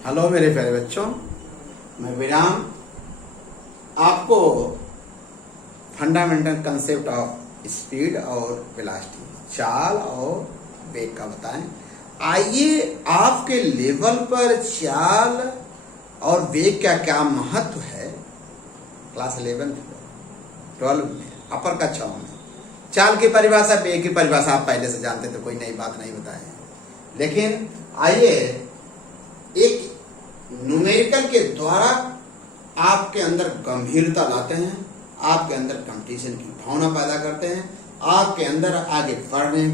Hello मेरे प्यारे बच्चों, मैं विराम आपको फंडामेंटल कंसेप्ट ऑफ स्पीड और वेलोसिटी, चाल और वेग का बताएं। आइए आपके लेवल पर चाल और वेग का क्या महत्व है, क्लास 11 12 में अपर कक्षाओं में चाल की परिभाषा, वेग की परिभाषा आप पहले से जानते थे, कोई नई बात नहीं बताए। लेकिन आइए एक न्यूमेरिकल के द्वारा आपके अंदर गंभीरता लाते हैं, आपके अंदर कंपटीशन की भावना पैदा करते हैं, आपके अंदर आगे बढ़ने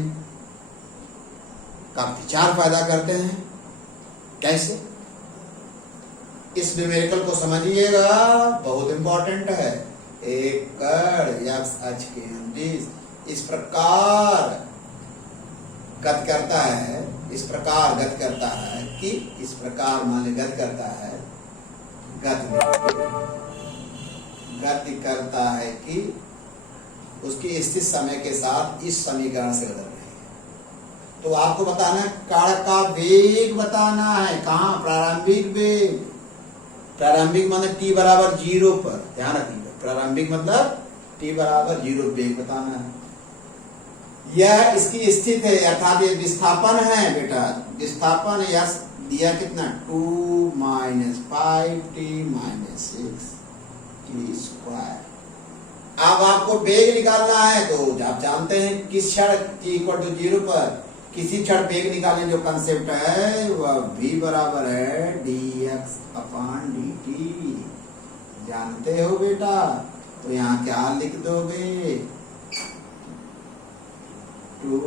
का विचार पैदा करते हैं। कैसे? इस न्यूमेरिकल को समझिएगा, बहुत इंपॉर्टेंट है। एक कण एक्स अक्ष के अनुदिश इस प्रकार गति करता है, इस प्रकार गति करता है कि इस प्रकार मान ली गति करता है, गति करता है कि उसकी स्थिति समय के साथ इस समीकरण से बदल रही है। तो आपको बताना है कण का वेग बताना है। कहाँ? प्रारंभिक वेग। प्रारंभिक मतलब t बराबर 0 पर, ध्यान रखिएगा। प्रारंभिक मतलब t बराबर 0 वेग बताना है। यह इसकी स्थिति है, अर्थात ये विस्थापन है बेटा। विस्थापन यह दिया कितना? 2 - 5t - 6t²। अब आपको वेग निकालना है, तो आप जानते हैं किस क्षण t = 0 पर किसी क्षण वेग निकालने जो कंसेप्ट है वह v बराबर है dx/dt। जानते हो बेटा? तो यहाँ क्या लिख दोगे? 2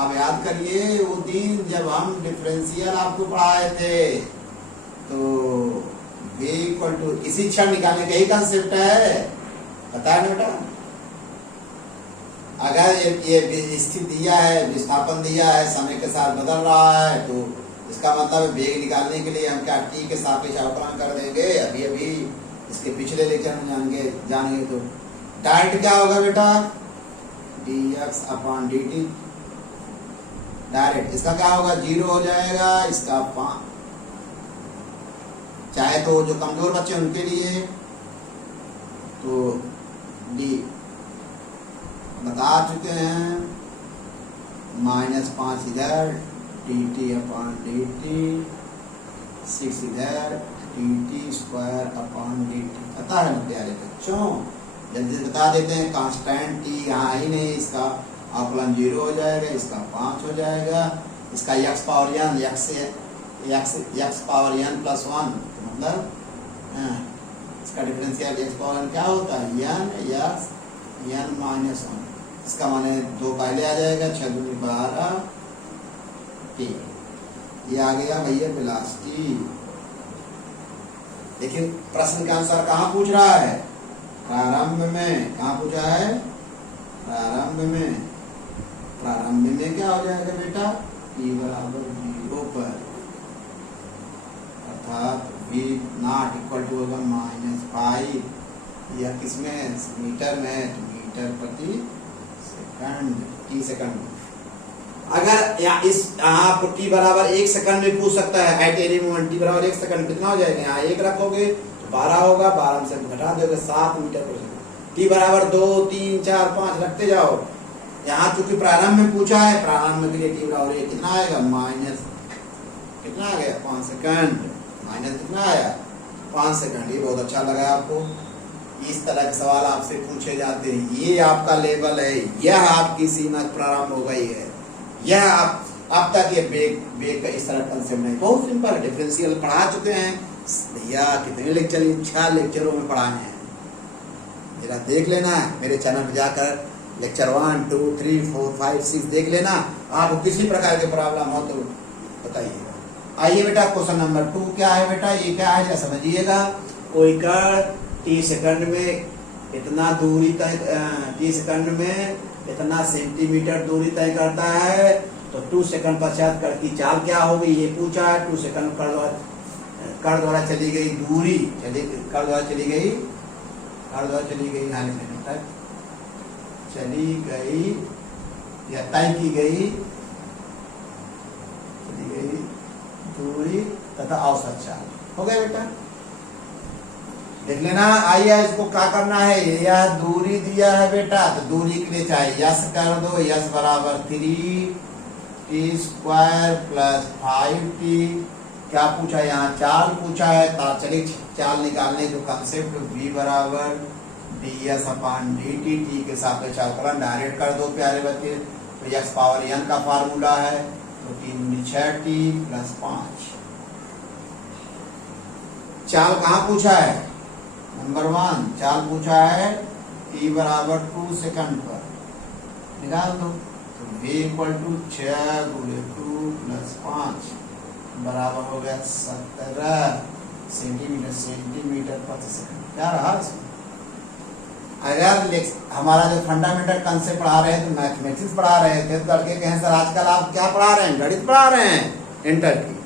अब याद करिए वो दिन जब हम डिफरेंशियल आपको पढ़ाए थे, तो v = इसी क्षण निकालने का ही कंसेप्ट है, पता है ना बेटा? अगर ये स्थिति दिया है, विस्थापन दिया है, समय के साथ बदल रहा है, तो इसका मतलब वेग निकालने के लिए हम क्या t के सापेक्ष अवकलन कर देंगे। अभी इसके पिछले लेक्चर में जानेंगे। तो डायरेक्ट क्या होगा बेटा? dx/dt। डायरेक्ट इसका क्या होगा? 0 हो जाएगा। इसका 5, चाहे तो जो कमजोर बच्चे उनके लिए तो d बता चुके हैं, -5 इधर, dt/dt, 6 इधर, dt²/dt। पता है ना प्यारे बच्चों? जल्दी बता देते हैं। कांस्टेंट t यहाँ ही नहीं, इसका अवकलन 0 हो जाएगा, इसका 5 हो जाएगा, इसका x⁴n x⁴n+1 मतलब इसका डिफरेंशियल x⁴n क्या होता है? n - 1। इसका माने 2 पहले आ जाएगा, 6 × 12 t। ये आ गया भैया वेलोसिटी। लेकिन प्रश्न के अनुसार कहाँ पूछ रहा है? प्रारंभ में। कहाँ पूछा है? प्रारंभ में। प्रारंभ में क्या हो जाएगा बेटा? t बराबर 0 पर, अर्थात v0 = -5। यह किसमें? मीटर में, तो मीटर प्रति सेकंड, t सेकंड। अगर यहाँ आपको t बराबर 1 सेकंड में पूछ सकता है, एट एनी मोमेंट t बराबर 1 सेकंड कितना हो जाएगा? यहाँ 1 रखोगे 12 होगा, 12 से घटा दोगे 7 मीटर पर सेकंड। t बराबर 2 3 4 5 रखते जाओ। यहाँ चूंकि प्रारंभ में पूछा है, प्रारंभ के लिए t बराबर कितना आएगा? कितना आ गया? 5 सेकंड। माइनस कितना आया? 5 सेकंड। ये बहुत अच्छा लगा आपको। इस तरह के सवाल आपसे पूछे जाते हैं। ये आपका लेवल है, यह आपकी सीमा प्रारंभ हो गई है। यह अब तक ये वेग का इस तरह कंसेप्ट नहीं, बहुत सिंपल। डिफरेंशियल पढ़ा चुके हैं भैया, कितने लेक्चर? 6 लेक्चरों में पढ़ाए हैं। मेरा देख लेना है, मेरे चैनल पर जाकर लेक्चर 1 2 3 4 5 6 देख लेना। आपको किसी प्रकार के प्रॉब्लम हो तो बताइएगा। आइए बेटा, क्वेश्चन नंबर 2 क्या है बेटा? ये क्या है समझिएगा। कोई कण t सेकंड में इतना दूरी तय, t सेकंड में इतना सेंटीमीटर दूरी तय करता है, तो 2 सेकंड पश्चात कण की चाल क्या होगी ये पूछा है। 2 सेकंड कण द्वारा चली गई दूरी, कण द्वारा चली गई या तय की गई दूरी तथा औसत चाल। हो गया बेटा, देख लेना। आइए इसको क्या करना है, यह दूरी दिया है बेटा, तो दूरी के लिए चाहिए यस कर दो, यस बराबर 3t² प्लस 5t। क्या पूछा है यहाँ, चाल पूछा है। चलिए चाल निकालने जो कंसेप्ट, v बराबर ds अपान dt, t के सापेक्ष अवकलन डायरेक्ट कर दो प्यारे बच्चे। तो x पावर n का फार्मूला है, तो 3 6t प्लस 5। चाल कहाँ पूछा है, नंबर 1 चाल पूछा है t बराबर 2 सेकंड पर, निकाल दो। तो v इक्वल टू 6 गुणे 2 प्लस 5 बराबर हो गया 17 सेंटीमीटर प्रति सेकंड। क्या रहा इसमें, अगर हमारा जो फंडामेंटल कंसेप्ट पढ़ा रहे थे, मैथमेटिक्स पढ़ा रहे थे, तो लड़के कहें सर आजकल आप क्या पढ़ा रहे हैं, गणित पढ़ा रहे हैं इंटर की।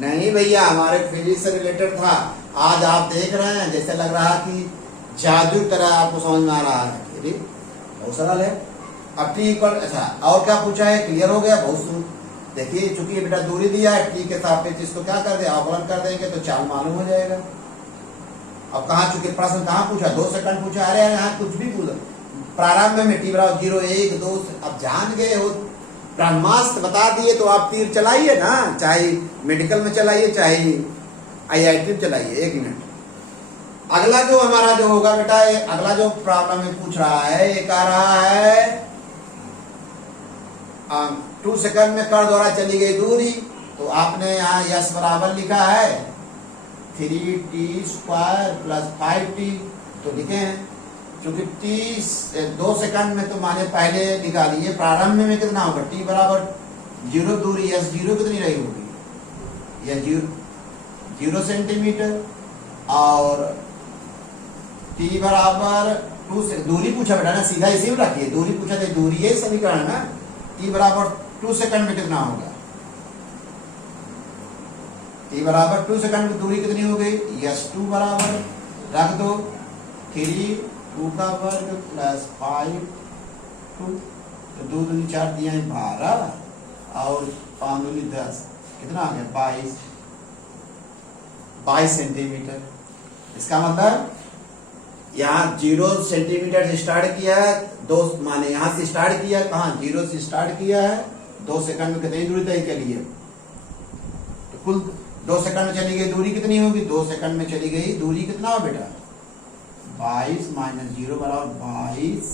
नहीं भैया, हमारे फिजिक्स से रिलेटेड था। आज आप देख रहे हैं जैसे लग रहा कि जादू तरह आपको समझ में आ रहा है। बहुत सरल है। अब टी इक्वल, अच्छा और क्या पूछा है, क्लियर हो गया, बहुत सुन। देखिए चूंकि बेटा दूरी दिया है, टी के सापेक्ष इसको क्या कर दे, अवकलन कर देंगे तो चाल मालूम हो जाएगा। अब कहाँ, चूंकि प्रश्न कहाँ पूछा, 2 सेकंड पूछा। अरे यहाँ कुछ भी पूछा, प्रारंभ में टी बराबर 0 1 2, अब जान गए हो, ब्रह्मास्त्र बता दिए तो आप तीर चलाइए ना, चाहे मेडिकल में चलाइए चाहे IIT में चलाइए। 1 मिनट, अगला जो हमारा जो होगा बेटा, अगला जो प्रॉब्लम में पूछ रहा है, ये कह रहा है 2 सेकंड में कण द्वारा चली गई दूरी। तो आपने यहाँ यस बराबर लिखा है 3t² प्लस 5t, तो लिखे हैं। क्योंकि t 2 सेकंड में तो माने पहले निकालिए, प्रारंभ में कितना होगा, t बराबर 0 दूरी, यस 0 कितनी रही होगी, यह 0 सेंटीमीटर, और t बराबर 2 से दूरी पूछा बेटा ना, सीधा इसी में रखिए, दूरी पूछा तो दूरी है समीकरण ना। t बराबर 2 सेकंड में कितना होगा, t बराबर 2 सेकंड में दूरी कितनी हो गई, यस 2 बराबर रख दो 3 2 का वर्ग प्लस 5 2, तो 2 दूनी 4 दिया है 12 और 5 दूनी 10, कितना आ गया 22 सेंटीमीटर। इसका मतलब यहाँ 0 सेंटीमीटर से स्टार्ट किया है, 2 माने यहाँ से स्टार्ट किया, कहाँ 0 से स्टार्ट किया है, 2 सेकंड में कितनी दूरी तय के लिए, तो कुल 2 सेकंड में चली गई दूरी कितनी होगी, 2 सेकंड में चली गई दूरी कितना हो बेटा, 22 माइनस 0 बराबर 22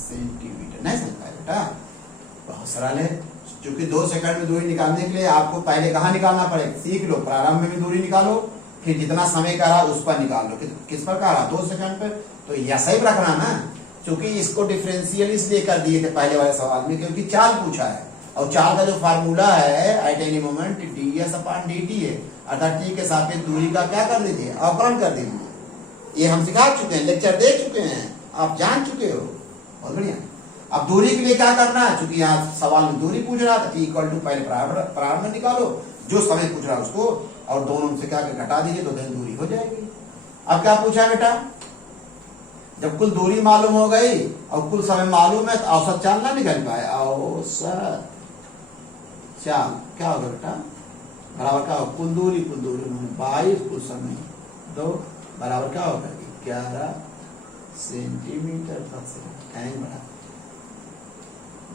सेंटीमीटर। नहीं समझ पाए बेटा, बहुत सरल है। क्योंकि 2 सेकंड में दूरी निकालने के लिए आपको पहले कहाँ निकालना पड़ेगा, सीख लो, प्रारंभ में भी दूरी निकालो, फिर जितना समय का रहा उस पर निकाल लो, किस पर का रहा 2 सेकंड पर, तो ऐसा ही रखना ना। क्योंकि इसको डिफरेंशियल इसलिए कर दिए थे पहले वाले सवाल में, क्योंकि चाल पूछा है, और चाल का जो फार्मूला है at any moment ds upon dt है, अर्थात t के सापेक्ष दूरी का क्या कर दीजिए, अवकलन कर दीजिए। ये हम सिखा चुके हैं, लेक्चर देख चुके हैं, आप जान चुके हो, बहुत बढ़िया। अब दूरी के लिए क्या करना है, चूंकि यहाँ सवाल में दूरी पूछ रहा था, t इक्वल टू पहले प्रारंभ में निकालो, जो समय पूछ रहा है उसको, और दोनों से क्या घटा दीजिए तो दूरी हो जाएगी। अब क्या पूछा बेटा, जब कुल दूरी मालूम हो गई और कुल समय मालूम है, तो औसत चाल ना निकल पाए, औसत चाल क्या होगा बेटा, बराबर क्या होगा, कुल दूरी 22 कुल समय 2 बराबर क्या होगा 11 सेंटीमीटर प्रति सेकंड। टाइम बढ़ा,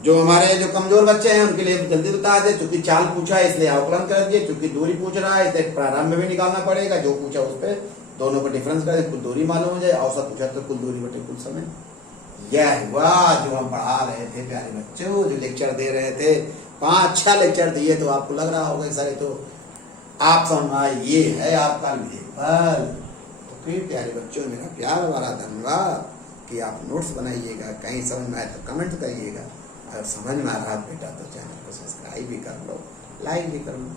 जो हमारे जो कमजोर बच्चे हैं उनके लिए जल्दी बता दे, क्योंकि चाल पूछा है इसलिए अवकलन कर दिए, क्योंकि दूरी पूछ रहा है इसलिए प्रारंभ में भी निकालना पड़ेगा, जो पूछा उस पर दोनों को डिफरेंस कर दे, कुल दूरी मालूम हो जाए, औसत पूछा तो कुल दूरी बटे कुल समय। यह हुआ जो हम पढ़ा रहे थे प्यारे बच्चों, जो लेक्चर दे रहे थे, 5-6 लेक्चर दिए, तो आपको लग रहा होगा सर तो आप समझ, ये है आपका लेवल। तो फिर प्यारे बच्चों, मेरा प्यार वाला धन्यवाद कि आप नोट्स बनाइएगा, कहीं समझ में आए तो कमेंट करिएगा, अगर समझ में आ रहा बेटा तो चैनल को सब्सक्राइब भी कर लो, लाइक भी कर लो।